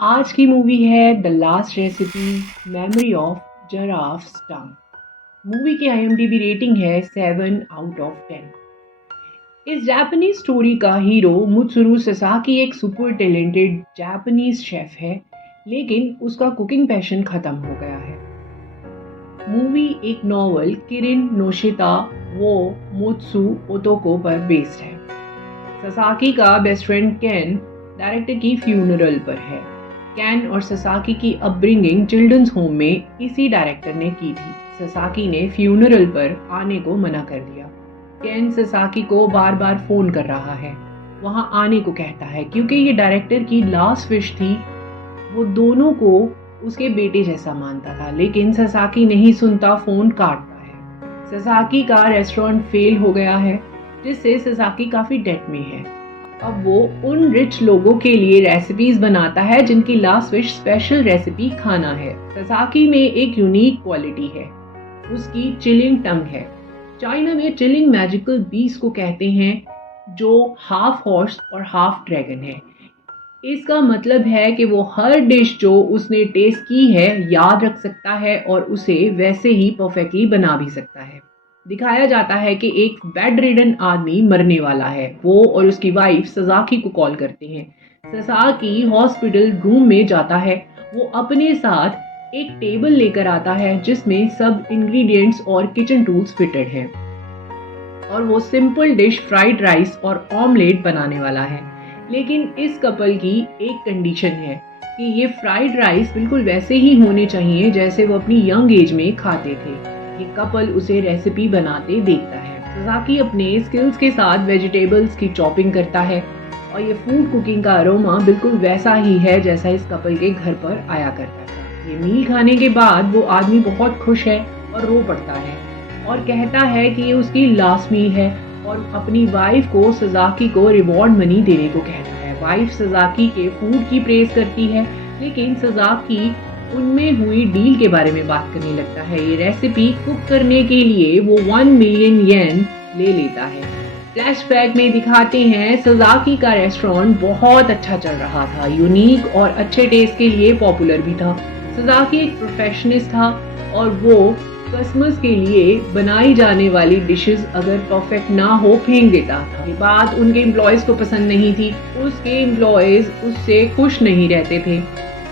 आज की मूवी है the last recipe memory of giraffe's tongue. Movie की आईएमडीबी रेटिंग है 7/10। इस जापानीज स्टोरी का हीरो मुत्सुरू ससाकी एक सुपर टैलेंटेड जापानीज शेफ है, लेकिन उसका कुकिंग पैशन खत्म हो गया है। मूवी एक नॉवल किरिन नोशिता वो मुत्सु ओतोको पर बेस्ड है। ससाकी का बेस्ट फ्रेंड केन डायरेक्टर की फ्यूनरल पर है। कैन और ससाकी की अपब्रिंगिंग चिल्ड्रंस होम में इसी डायरेक्टर ने की थी। ससाकी ने फ्यूनरल पर आने को मना कर दिया। कैन ससाकी को बार बार फोन कर रहा है, वहां आने को कहता है, क्योंकि ये डायरेक्टर की लास्ट विश थी। वो दोनों को उसके बेटे जैसा मानता था, लेकिन ससाकी नहीं सुनता, फोन काटता है। ससाकी का रेस्टोरेंट फेल हो गया है, जिससे ससाकी काफी डेट में है। अब वो उन रिच लोगों के लिए रेसिपीज बनाता है जिनकी लास्ट विश स्पेशल रेसिपी खाना है। ससाकी में एक यूनिक क्वालिटी है, उसकी चिलिंग टंग है। चाइना में चिलिंग मैजिकल बीस्ट को कहते हैं, जो हाफ हॉर्स और हाफ ड्रैगन है। इसका मतलब है कि वो हर डिश जो उसने टेस्ट की है याद रख सकता है और उसे वैसे ही परफेक्टली बना भी सकता है। दिखाया जाता है कि एक बेड रिडन आदमी मरने वाला है। वो और उसकी वाइफ सजाकी को कॉल करते हैं। ससाकी हॉस्पिटल रूम में जाता है। वो अपने साथ एक टेबल लेकर आता है जिसमें सब इंग्रेडिएंट्स और किचन टूल्स फिटेड हैं, और वो सिंपल डिश फ्राइड राइस और ऑमलेट बनाने वाला है। लेकिन इस कपल की एक कंडीशन है कि ये फ्राइड राइस बिल्कुल वैसे ही होने चाहिए जैसे वो अपनी यंग एज में खाते थे। ये कपल उसे रेसिपी बनाते देखता है। ससाकी अपने स्किल्स के साथ वेजिटेबल्स की चॉपिंग करता है, और ये फूड कुकिंग का अरोमा बिल्कुल वैसा ही है जैसा इस कपल के घर पर आया करता था। ये मील खाने के बाद वो आदमी बहुत खुश है और रो पड़ता है और कहता है कि ये उसकी लास्ट मील है, और अपनी वाइफ को सजाकी को रिवॉर्ड मनी देने को कहता है। वाइफ सजाकी के फूड की प्रेज करती है, लेकिन सजाकी उनमें हुई डील के बारे में बात करने लगता है। ये रेसिपी कुक करने के लिए वो 1 मिलियन येन ले लेता है। फ्लैशबैक में दिखाते हैं सजाकी का रेस्टोरेंट बहुत अच्छा चल रहा था, यूनिक और अच्छे टेस्ट के लिए पॉपुलर भी था। सजाकी एक प्रोफेशनिस्ट था और वो कस्टमर्स के लिए बनाई जाने वाली डिशेस अगर परफेक्ट ना हो फेंक देता था। ये बात उनके एम्प्लॉयज को पसंद नहीं थी। उसके एम्प्लॉयज उससे खुश नहीं रहते थे।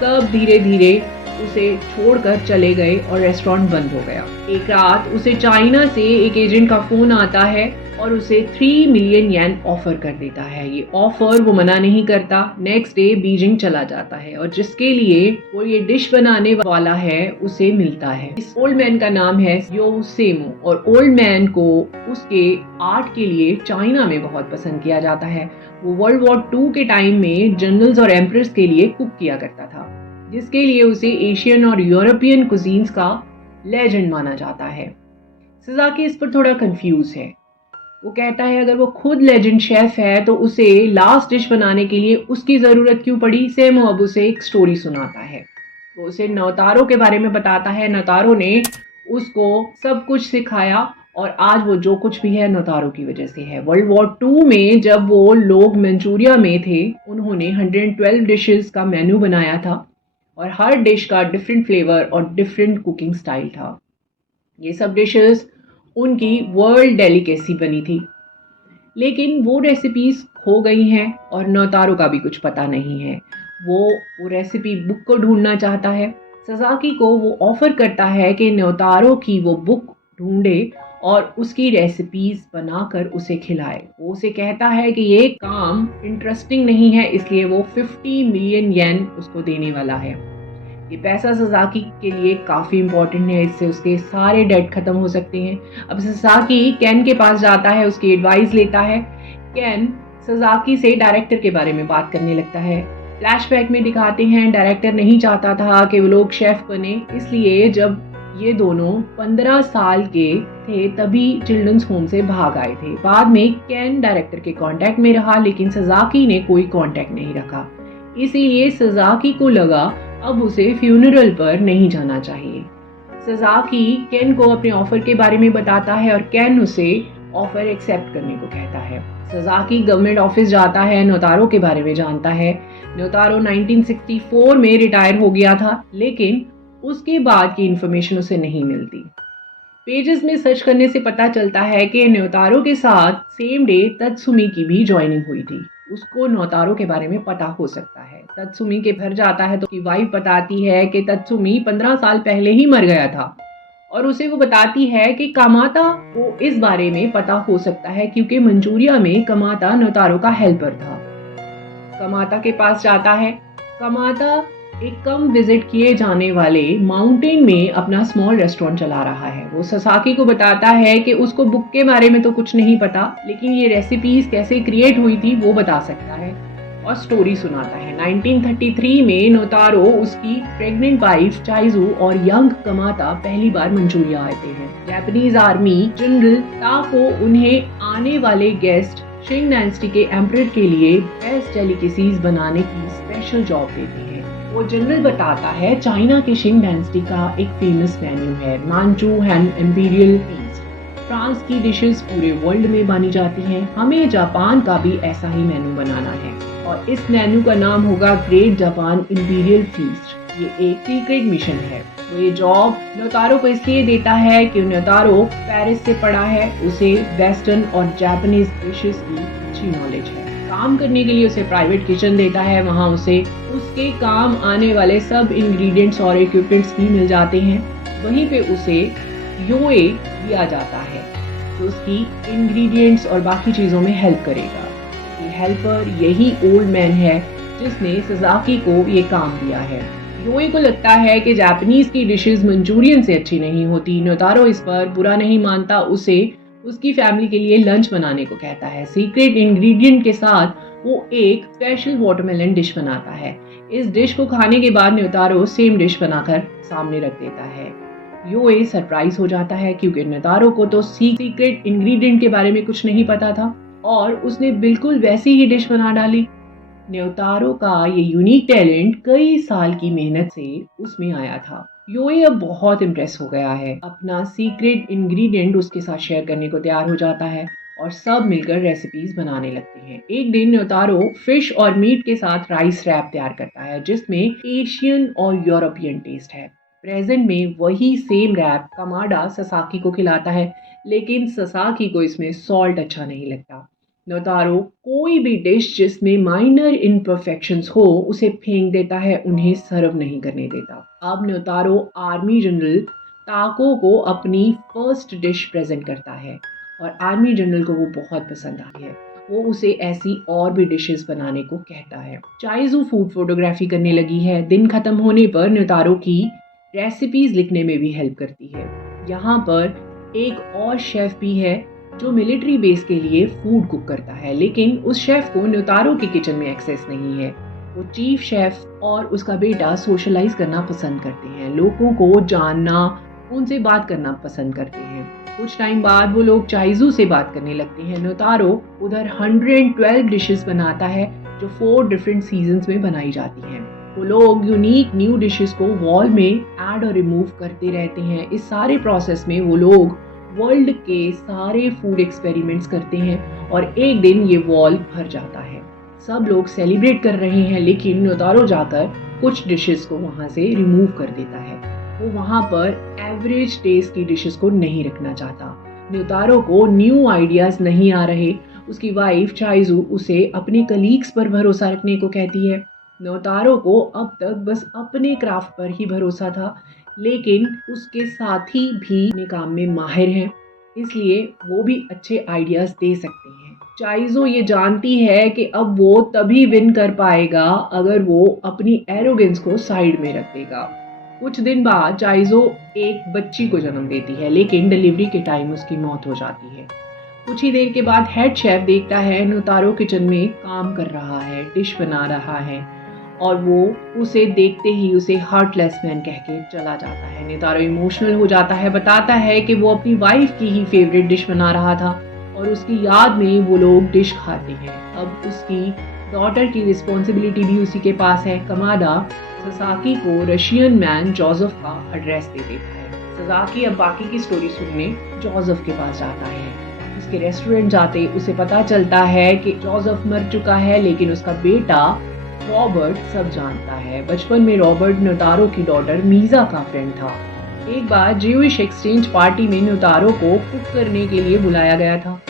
सब धीरे धीरे उसे छोड़कर चले गए और रेस्टोरेंट बंद हो गया। एक रात उसे चाइना से एक एजेंट का फोन आता है और उसे 3 मिलियन येन ऑफर कर देता है। ये ऑफर वो मना नहीं करता। नेक्स्ट डे बीजिंग चला जाता है और जिसके लिए वो ये डिश बनाने वाला है उसे मिलता है। इस ओल्ड मैन का नाम है यो सेमो, और ओल्ड मैन को उसके आर्ट के लिए चाइना में बहुत पसंद किया जाता है। वो वर्ल्ड वॉर 2 के टाइम में जनरल्स और एम्प्रेस के लिए कुक किया करता था, जिसके लिए उसे एशियन और यूरोपियन कुजीन्स का लेजेंड माना जाता है। सजाकी इस पर थोड़ा कंफ्यूज है। वो कहता है अगर वो खुद लेजेंड शेफ है तो उसे लास्ट डिश बनाने के लिए उसकी जरूरत क्यों पड़ी। सेमो अब उसे एक स्टोरी सुनाता है। वो उसे नौतारो के बारे में बताता है। नौतारो ने उसको सब कुछ सिखाया और आज वो जो कुछ भी है नौतारो की वजह से है। वर्ल्ड वॉर 2 में जब वो लोग मंचूरिया में थे, उन्होंने 112 डिशेस का मेन्यू बनाया था और हर डिश का डिफरेंट फ्लेवर और डिफरेंट कुकिंग स्टाइल था। ये सब डिशेस उनकी वर्ल्ड डेलिकेसी बनी थी, लेकिन वो रेसिपीज खो गई हैं और नौतारो का भी कुछ पता नहीं है। वो रेसिपी बुक को ढूंढना चाहता है। सजाकी को वो ऑफर करता है कि नौतारो की वो बुक ढूंढे और उसकी रेसिपीज बनाकर उसे खिलाए। वो उसे कहता है कि ये काम इंटरेस्टिंग नहीं है, इसलिए वो 50 मिलियन येन उसको देने वाला है। ये पैसा सजाकी के लिए काफ़ी इंपॉर्टेंट है, इससे उसके सारे डेट खत्म हो सकते हैं। अब सजाकी कैन के पास जाता है, उसकी एडवाइस लेता है। कैन सजाकी से डायरेक्टर के बारे में बात करने लगता है। फ्लैशबैक में दिखाते हैं डायरेक्टर नहीं चाहता था कि वो लोग शेफ बने, इसलिए जब ये दोनों 15 साल के थे तभी चिल्ड्रंस होम से भाग आए थे। बाद में कैन डायरेक्टर के कांटेक्ट में रहा, लेकिन सजाकी ने कोई कांटेक्ट नहीं रखा। इसीलिए सजाकी को लगा अब उसे फ्यूनरल पर नहीं जाना चाहिए। सजाकी कैन को अपने ऑफर के बारे में बताता है और कैन उसे ऑफर एक्सेप्ट करने को कहता है। सजाकी गवर्नमेंट ऑफिस जाता है, न्योतारो के बारे में जानता है। न्योतारो 1964 में रिटायर हो गया था, लेकिन उसके बाद की इन्फॉर्मेशन उसे नहीं मिलती। पेजेस में सर्च करने से पता चलता है कि न्योतारो के साथ सेम डे तत्सुमी की भी ज्वाइनिंग हुई थी। उसको न्योतारो के बारे में पता हो सकता है। तत्सुमी के घर जाता है तो उसकी वाइफ बताती है कि तत्सुमी 15 साल पहले ही मर गया था, और उसे वो बताती है कि कामाता को इस बारे में पता हो सकता है क्योंकि मंचूरिया में कामाता न्योतारो का हेल्पर था। कामाता के पास जाता है। कामाता एक कम विजिट किए जाने वाले माउंटेन में अपना स्मॉल रेस्टोरेंट चला रहा है। वो ससाकी को बताता है कि उसको बुक के बारे में तो कुछ नहीं पता, लेकिन ये रेसिपीज कैसे क्रिएट हुई थी वो बता सकता है, और स्टोरी सुनाता है। 1933 में न्योतारो, उसकी प्रेग्नेंट वाइफ चाइजू और यंग कामाता पहली बार मंचूरिया आते हैं। जापानीज आर्मी जनरल ताको उन्हें आने वाले गेस्ट शिंग डायनेस्टी के एम्परर के लिए बेस्ट डेलिकेसीज बनाने की स्पेशल जॉब देती है। वो जनरल बताता है चाइना के शिंग डायनेस्टी का एक फेमस मेन्यू है, Manchu and imperial feast. France की डिशेस पूरे वर्ल्ड में बनी जाती हैं, हमें जापान का भी ऐसा ही मेन्यू बनाना है, और इस मेन्यू का नाम होगा ग्रेट जापान इंपीरियल फीस्ट। ये एक सीक्रेट मिशन है। तो ये जॉब न्योतारो को इसलिए देता है कि न्योतारो पेरिस से पढ़ा है, उसे वेस्टर्न और जापानीज डिशेस की अच्छी नॉलेज है। काम करने के लिए उसे प्राइवेट किचन देता है, वहाँ उसे उसके काम आने वाले सब इंग्रेडिएंट्स और इक्विपमेंट्स भी मिल जाते हैं। वहीं पे उसे योए दिया जाता है जो उसकी इंग्रेडिएंट्स और बाकी चीज़ों में हेल्प करेगा। ये हेल्पर यही ओल्ड मैन है जिसने सजाकी को ये काम दिया है। योए को लगता है कि जापानीज की डिशेस मंचूरियन से अच्छी नहीं होती। न्योतारो इस पर बुरा नहीं मानता, उसे उसकी फैमिली के लिए लंच बनाने को कहता है। सीक्रेट इंग्रेडिएंट के साथ वो एक स्पेशल वाटरमेलन डिश बनाता है। इस डिश को खाने के बाद न्योतारो सेम डिश बनाकर सामने रख देता है। योए सरप्राइज हो जाता है क्योंकि न्योतारो को तो सीक्रेट इंग्रेडिएंट के बारे में कुछ नहीं पता था, और उसने बिल्कुल वैसी ही डिश बना डाली। न्योतारो का ये यूनिक टैलेंट कई साल की मेहनत से उसमें आया था। योए अब बहुत इम्प्रेस हो गया है, अपना सीक्रेट इंग्रेडिएंट उसके साथ शेयर करने को तैयार हो जाता है, और सब मिलकर रेसिपीज बनाने लगते हैं। एक दिन न्योतारो फिश और मीट के साथ राइस रैप तैयार करता है जिसमें एशियन और यूरोपियन टेस्ट है। प्रेजेंट में वही सेम रैप कामाडा ससाकी को खिलाता है, लेकिन ससाकी को इसमें सॉल्ट अच्छा नहीं लगता। न्योतारो कोई भी डिश जिसमें माइनर इम्परफेक्शंस हो उसे फेंक देता है, उन्हें सर्व नहीं करने देता। अब न्योतारो आर्मी जनरल ताको को अपनी फर्स्ट डिश प्रेजेंट करता है, और आर्मी जनरल को वो बहुत पसंद आई है। वो उसे ऐसी और भी डिशेस बनाने को कहता है। चाइजू फूड फोटोग्राफी करने लगी है। दिन खत्म होने पर न्योतारो की रेसिपीज लिखने में भी हेल्प करती है। यहाँ पर एक और शेफ भी है जो मिलिट्री बेस के लिए फूड कुक करता है, लेकिन उस शेफ को न्योतारो के किचन में एक्सेस नहीं है। वो चीफ शेफ और उसका बेटा सोशलाइज करना पसंद करते हैं, लोगों को जानना, उनसे बात करना पसंद करते हैं। कुछ टाइम बाद वो लोग चाइजू से बात करने लगते हैं। न्योतारो उधर 112 डिशेस बनाता है जो 4 डिफरेंट सीजन्स में बनाई जाती हैं। वो लोग यूनिक न्यू डिशेस को वॉल में ऐड और रिमूव करते रहते हैं। इस सारे प्रोसेस में वो लोग वर्ल्ड के सारे फूड एक्सपेरिमेंट्स करते हैं, और एक दिन ये वॉल भर जाता है। सब लोग सेलिब्रेट कर रहे हैं, लेकिन न्योतारो जाकर कुछ डिशेस को वहां से रिमूव कर देता है। वो वहां पर एवरेज टेस्ट की डिशेस को नहीं रखना चाहता। न्योतारो को न्यू आइडियाज नहीं आ रहे। उसकी वाइफ चाइजू उसे अपने कलीग्स पर भरोसा रखने को कहती है। न्योतारो को अब तक बस अपने क्राफ्ट पर ही भरोसा था, लेकिन उसके साथी भी अपने काम में माहिर हैं, इसलिए वो भी अच्छे आइडियाज दे सकते हैं। चाइजो ये जानती है कि अब वो तभी विन कर पाएगा अगर वो अपनी एरोगेंस को साइड में रख देगा। कुछ दिन बाद चाइजो एक बच्ची को जन्म देती है, लेकिन डिलीवरी के टाइम उसकी मौत हो जाती है। कुछ ही देर के बाद हेड शेफ देखता है न्योतारो किचन में काम कर रहा है, डिश बना रहा है, और वो उसे देखते ही उसे हार्टलेस मैन कह के चला जाता है। न्योतारो इमोशनल हो जाता है, बताता है कि वो अपनी वाइफ की ही फेवरेट डिश बना रहा था, और उसकी याद में वो लोग डिश खाते हैं। अब उसकी डॉटर की रिस्पॉन्सिबिलिटी भी उसी के पास है। कामाडा ससाकी को रशियन मैन जोसेफ का एड्रेस दे देता है। ससाकी अब बाकी की स्टोरी सुनने जोसेफ के पास जाता है। उसके रेस्टोरेंट जाते उसे पता चलता है कि जोसेफ मर चुका है, लेकिन उसका बेटा रॉबर्ट सब जानता है। बचपन में रॉबर्ट न्योतारो की डॉटर मीजा का फ्रेंड था। एक बार ज्यूइश एक्सचेंज पार्टी में न्योतारो को कुक करने के लिए बुलाया गया था।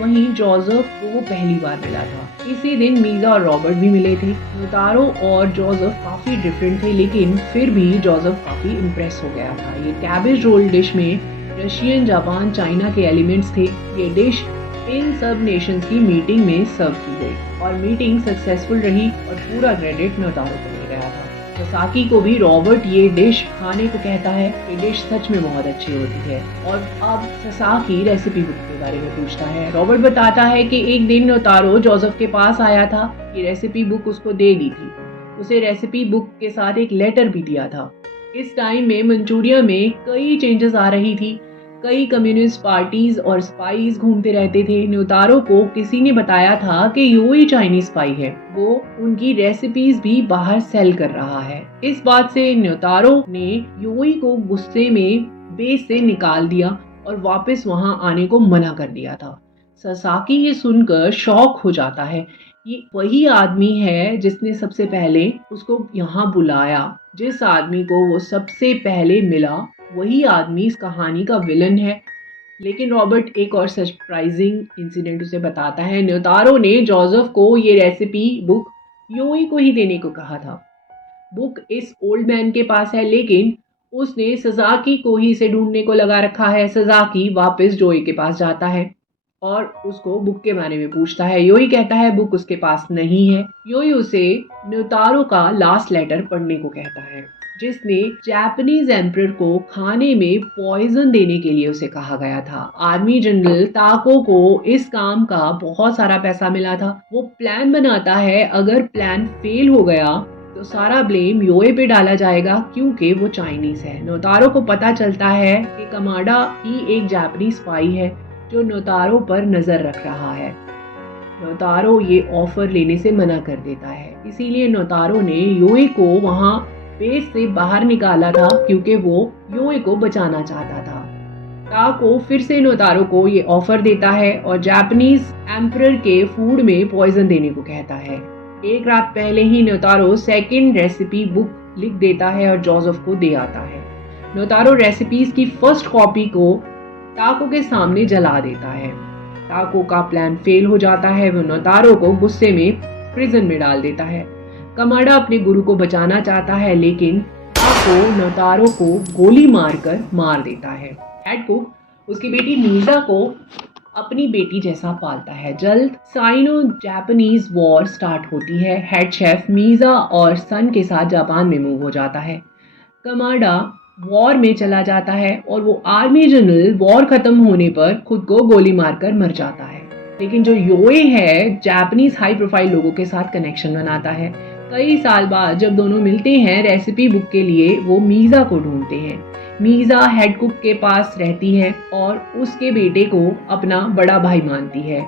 वहीं जोसेफ को पहली बार मिला था। इसी दिन मीजा और रॉबर्ट भी मिले थे। न्योतारो और जोसेफ काफी डिफरेंट थे, लेकिन फिर भी जोसेफ काफी इम्प्रेस हो गया था। ये कैबेज रोल डिश में रशियन, जापान, चाइना के एलिमेंट्स थे। ये डिश इन सब नेशंस की मीटिंग में सर्व की गई और मीटिंग सक्सेसफुल रही और पूरा क्रेडिट न्योतारो को मिल गया था। ससाकी को भी रॉबर्ट ये डिश खाने को कहता है। ये डिश सच में बहुत अच्छी होती है और अब ससाकी रेसिपी बुक के बारे में पूछता है। रॉबर्ट बताता है कि एक दिन न्योतारो जोसेफ के पास आया था। ये रेसिपी बुक उसको दे दी थी। उसे रेसिपी बुक के साथ एक लेटर भी दिया था। इस टाइम में मंचूरिया में कई चेंजेस आ रही थी। कई कम्युनिस्ट पार्टीज और स्पाइज घूमते रहते थे। न्योतारो को किसी ने बताया था कि यूई चाइनीज स्पाई है, वो उनकी रेसिपीज भी बाहर सेल कर रहा है। इस बात से न्योतारो ने यूई को गुस्से में बेस से निकाल दिया और वापस वहां आने को मना कर दिया था। ससाकी ये सुनकर शॉक हो जाता है। ये वही आदमी है जिसने सबसे पहले उसको यहाँ बुलाया। जिस आदमी को वो सबसे पहले मिला, वही आदमी इस कहानी का विलन है। लेकिन रॉबर्ट एक और सरप्राइजिंग इंसिडेंट उसे बताता है। न्योतारो ने जोसेफ को ये रेसिपी बुक योई को ही देने को कहा था। बुक इस ओल्ड मैन के पास है, लेकिन उसने सजाकी को ही इसे ढूंढने को लगा रखा है। सजाकी वापस जोई के पास जाता है और उसको बुक के बारे में पूछता है। योई कहता है बुक उसके पास नहीं है। योई उसे न्योतारो का लास्ट लेटर पढ़ने को कहता है, जिसने जापानीज एम्परर को खाने में पॉइजन देने के लिए उसे कहा गया था। आर्मी जनरल ताको को इस काम का बहुत सारा पैसा मिला था। वो प्लान बनाता है, अगर प्लान फेल हो गया तो सारा ब्लेम योए पे डाला जाएगा क्योंकि वो चाइनीज है। न्योतारो को पता चलता है कि कमाडा ही एक जापानीज स्पाई है जो न्योतारो पर नजर रख रहा है। न्योतारो ये ऑफर लेने से मना कर देता है। इसीलिए न्योतारो ने योए को वहां बेस से बाहर निकाला था क्योंकि वो योए को बचाना चाहता था। ताको फिर से न्योतारो को ये ऑफर देता है और जापानीज एम्परर के फूड में पॉइजन देने को कहता है। एक रात पहले ही न्योतारो सेकंड रेसिपी बुक लिख देता है और जोसेफ को दे आता है। न्योतारो रेसिपीज की फर्स्ट कॉपी को ताको के सामने जला देता है। ताको का प्लान फेल हो जाता है। वो न्योतारो को गुस्से में प्रिजन में डाल देता है। कमाडा अपने गुरु को बचाना चाहता है, लेकिन ताको न्योतारो को गोली मारकर मार देता है। हेड कुक उसकी बेटी मीजा को अपनी बेटी जैसा पालता है। जल्द साइनो जापानीज वॉर स्टार्ट होती है। हेड शेफ मीजा और सन के साथ जापान में मूव हो जाता है। कमाडा वॉर में चला जाता है और वो आर्मी जनरल वॉर खत्म होने पर खुद को गोली मारकर मर जाता है। लेकिन जो योए है, जापानीज हाई प्रोफाइल लोगों के साथ कनेक्शन बनाता है। कई साल बाद जब दोनों मिलते हैं रेसिपी बुक के लिए, वो मीजा को ढूंढते हैं। मीजा हेड कुक के पास रहती है और उसके बेटे को अपना बड़ा भाई मानती है।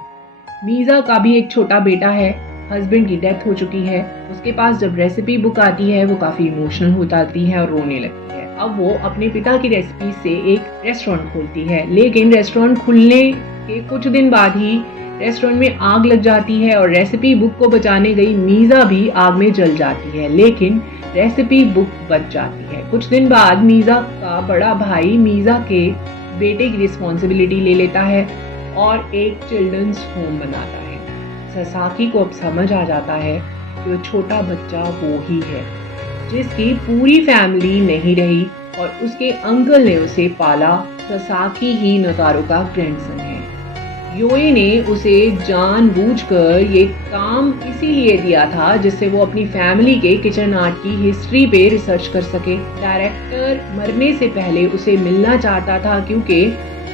मीजा का भी एक छोटा बेटा है। हस्बैंड की डेथ हो चुकी है। उसके पास जब रेसिपी बुक आती है वो काफी इमोशनल हो जाती है और रोने लगती है। अब वो अपने पिता की रेसिपी से एक रेस्टोरेंट खोलती है, लेकिन रेस्टोरेंट खुलने के कुछ दिन बाद ही रेस्टोरेंट में आग लग जाती है और रेसिपी बुक को बचाने गई मीजा भी आग में जल जाती है, लेकिन रेसिपी बुक बच जाती है। कुछ दिन बाद मीजा का बड़ा भाई मीजा के बेटे की रिस्पॉन्सिबिलिटी ले लेता है और एक चिल्ड्रंस होम बनाता है। ससाकी को अब समझ आ जाता है कि वो छोटा बच्चा वो ही है जिसकी पूरी फैमिली नहीं रही और उसके अंकल ने उसे पाला। ससाकी ही न्योतारो का ग्रैंडसन है। योए ने उसे जानबूझकर ये काम इसीलिए दिया था जिससे वो अपनी फैमिली के किचन आर्ट की हिस्ट्री पे रिसर्च कर सके। डायरेक्टर मरने से पहले उसे मिलना चाहता था क्योंकि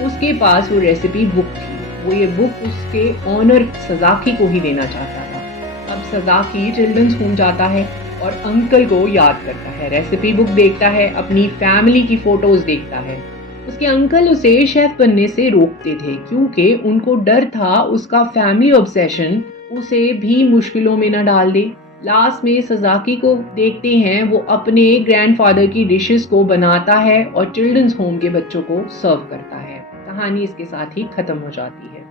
उसके पास वो रेसिपी बुक थी। वो ये बुक उसके ऑनर सजाकी को ही देना चाहता था। अब सजाकी चिल्ड्रंस होम जाता है और अंकल को याद करता है। रेसिपी बुक देखता है, अपनी फैमिली की फोटोज देखता है। उसके अंकल उसे शेफ बनने से रोकते थे क्योंकि उनको डर था उसका फैमिली ऑब्सेशन उसे भी मुश्किलों में न डाल दे। लास्ट में सजाकी को देखते हैं, वो अपने ग्रैंडफादर की डिशेस को बनाता है और चिल्ड्रंस होम के बच्चों को सर्व करता है। कहानी इसके साथ ही खत्म हो जाती है।